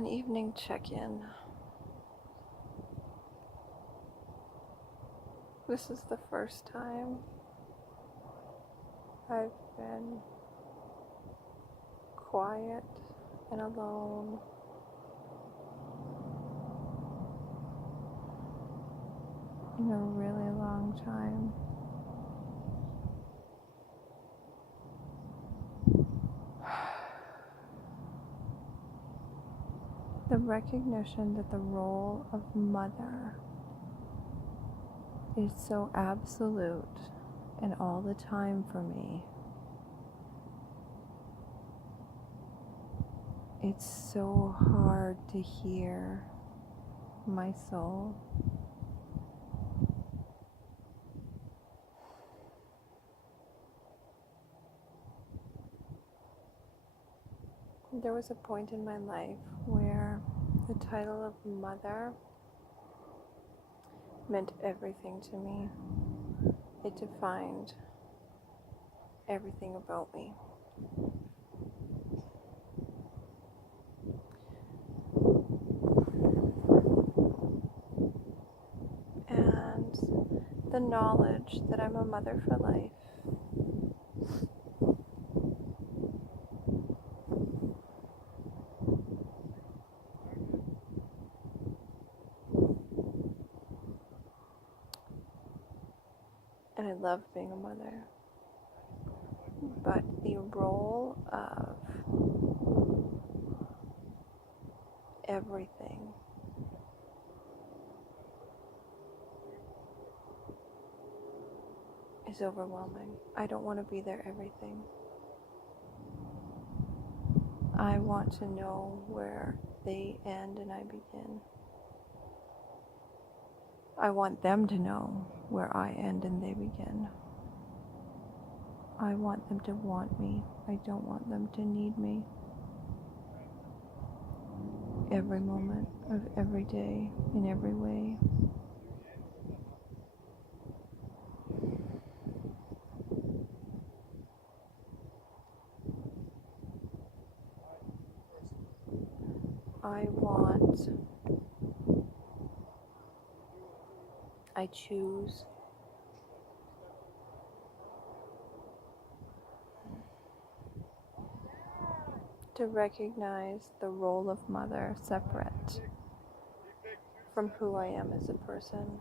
An evening check-in. This is the first time I've been quiet and alone in a really long time. The recognition that the role of mother is so absolute and all the time for me. It's so hard to hear my soul. There was a point in my life where the title of mother meant everything to me. It defined everything about me. And the knowledge that I'm a mother for life and I love being a mother, but the role of everything is overwhelming. I don't want to be their everything. I want to know where they end and I begin. I want them to know where I end and they begin. I want them to want me. I don't want them to need me. Every moment of every day, in every way. I choose to recognize the role of mother separate from who I am as a person.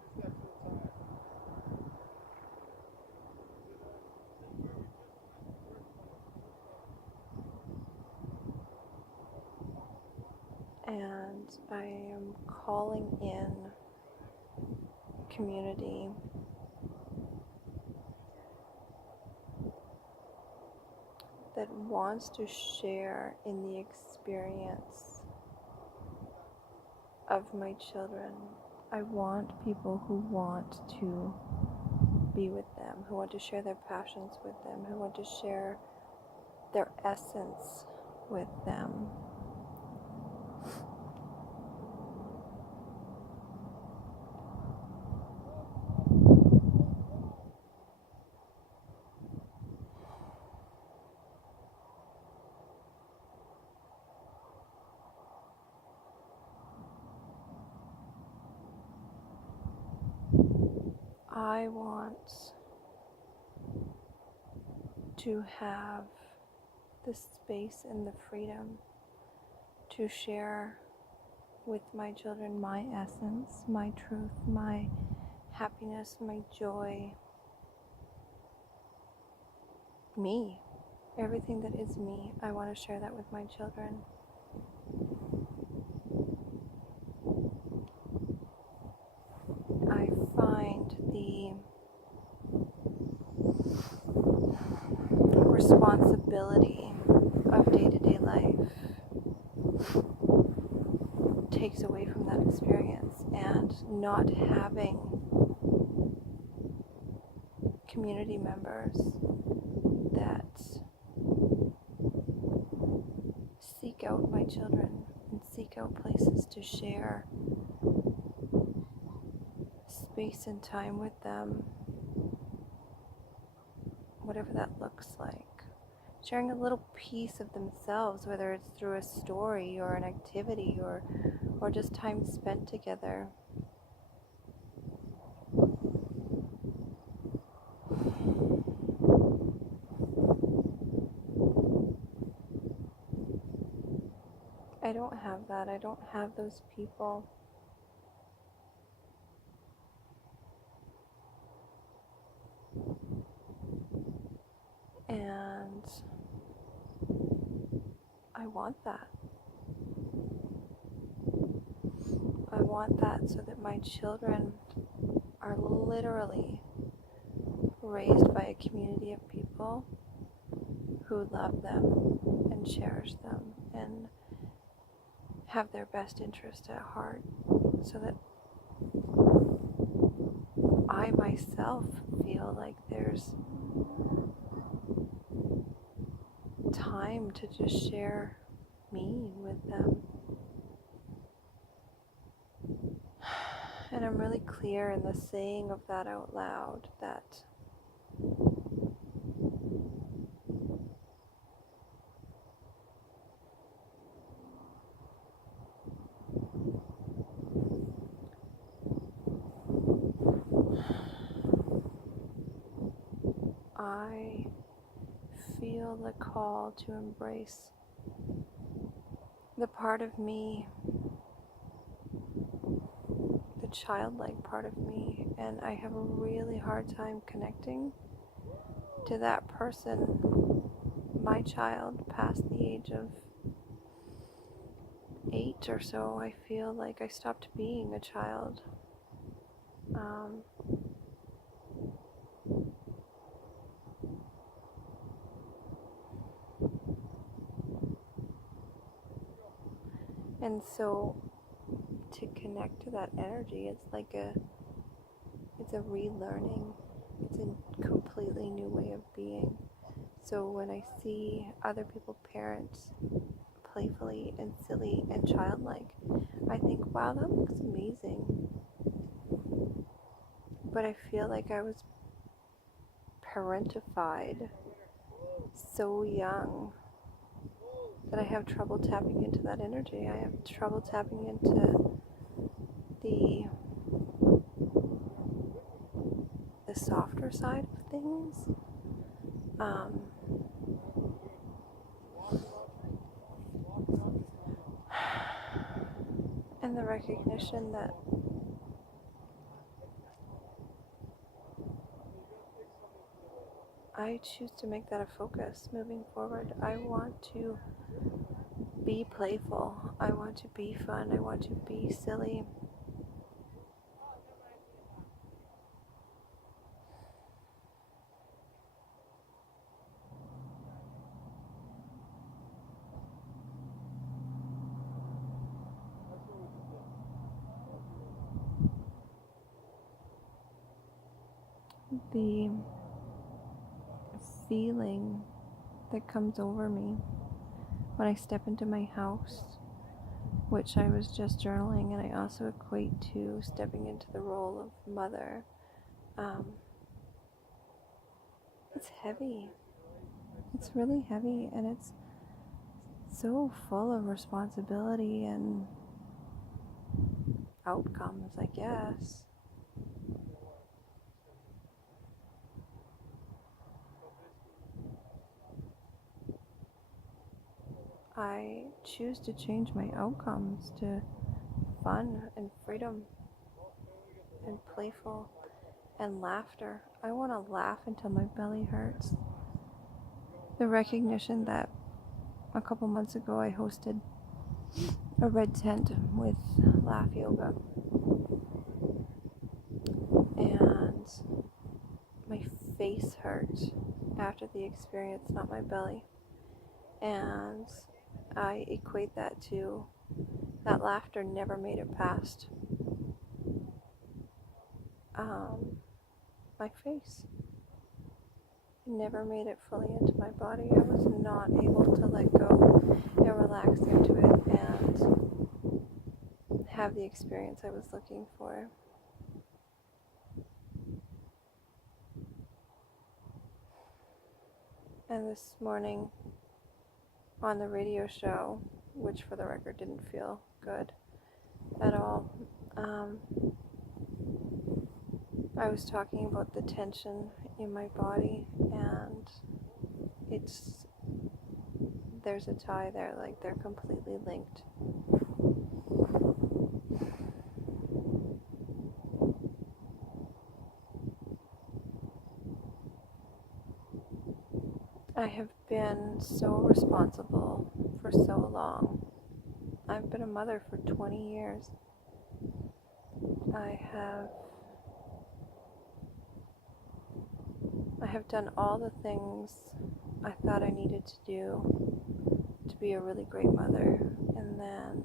And I am calling in community that wants to share in the experience of my children. I want people who want to be with them, who want to share their passions with them, who want to share their essence with them. I want to have the space and the freedom to share with my children my essence, my truth, my happiness, my joy, me, everything that is me. I want to share that with my children. I find the responsibility of day-to-day life takes away from that experience, and not having community members that seek out my children and seek out places to share space and time with them, whatever that looks like. sharing a little piece of themselves, whether it's through a story or an activity or just time spent together. I don't have that. I don't have those people. And I want that. I want that so that my children are literally raised by a community of people who love them and cherish them and have their best interest at heart, so that I myself feel like there's time to just share me with them. And I'm really clear in the saying of that out loud, that I feel the call to embrace the part of me, the childlike part of me, and I have a really hard time connecting to that person, my child, past the age of 8 or so. I feel like I stopped being a child. And so to connect to that energy, it's a relearning. It's a completely new way of being. So when I see other people parent playfully and silly and childlike, I think, wow, that looks amazing. But I feel like I was parentified so young that I have trouble tapping into that energy. I have trouble tapping into the softer side of things. And the recognition that I choose to make that a focus moving forward. I want to be playful. I want to be fun. I want to be silly. The feeling that comes over me when I step into my house, which I was just journaling, and I also equate to stepping into the role of mother. It's heavy. It's really heavy, and it's so full of responsibility and outcomes, I guess. I choose to change my outcomes to fun and freedom and playful and laughter. I want to laugh until my belly hurts. The recognition that a couple months ago I hosted a red tent with laugh yoga, and my face hurt after the experience, not my belly. And I equate that to that laughter never made it past my face. It never made it fully into my body. I was not able to let go and relax into it and have the experience I was looking for. And this morning on the radio show, which for the record didn't feel good at all, I was talking about the tension in my body, and there's a tie there, like they're completely linked. I have been so responsible for so long. I've been a mother for 20 years. I have done all the things I thought I needed to do to be a really great mother, and then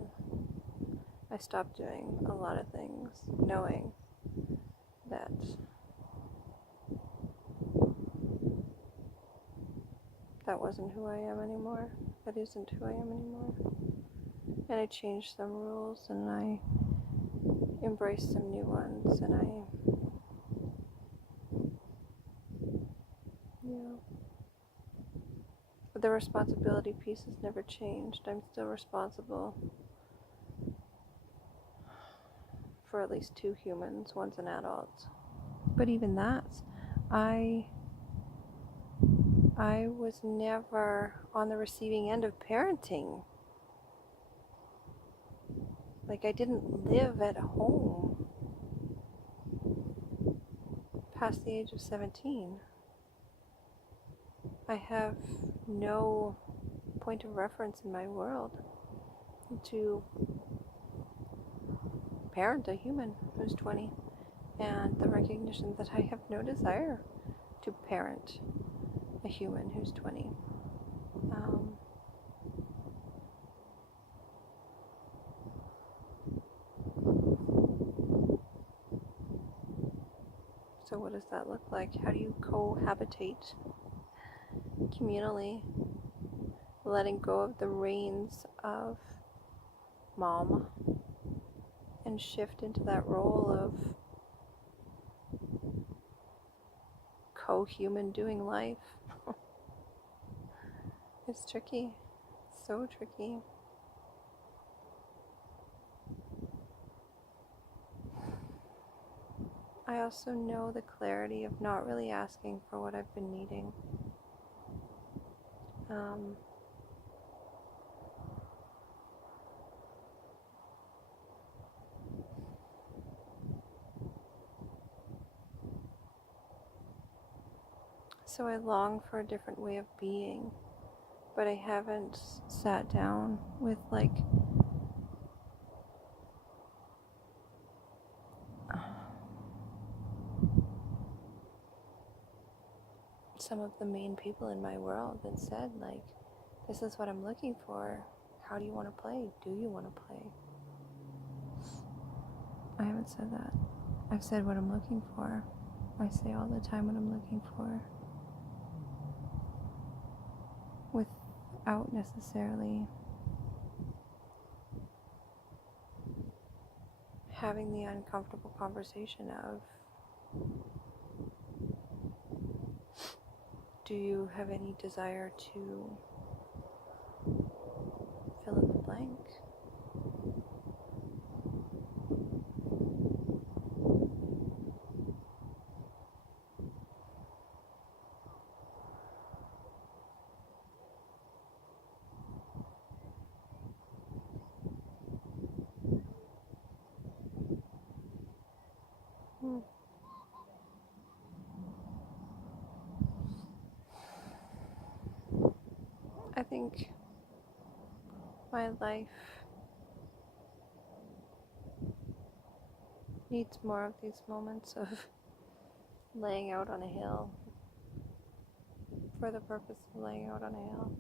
I stopped doing a lot of things, knowing that that wasn't who I am anymore. That isn't who I am anymore. And I changed some rules, and I embraced some new ones, and but the responsibility piece has never changed. I'm still responsible for at least 2 humans, one's an adult. But even that, I was never on the receiving end of parenting. Like, I didn't live at home past the age of 17. I have no point of reference in my world to parent a human who's 20, and the recognition that I have no desire to parent a human who's 20. So what does that look like? How do you cohabitate communally, letting go of the reins of mom and shift into that role of co-human doing life? It's tricky. It's so tricky. I also know the clarity of not really asking for what I've been needing. So I long for a different way of being, but I haven't sat down with some of the main people in my world and said, this is what I'm looking for. How do you want to play? Do you want to play? I haven't said that. I've said what I'm looking for. I say all the time what I'm looking for, without necessarily having the uncomfortable conversation of, do you have any desire to fill in the blank? I think my life needs more of these moments of laying out on a hill for the purpose of laying out on a hill.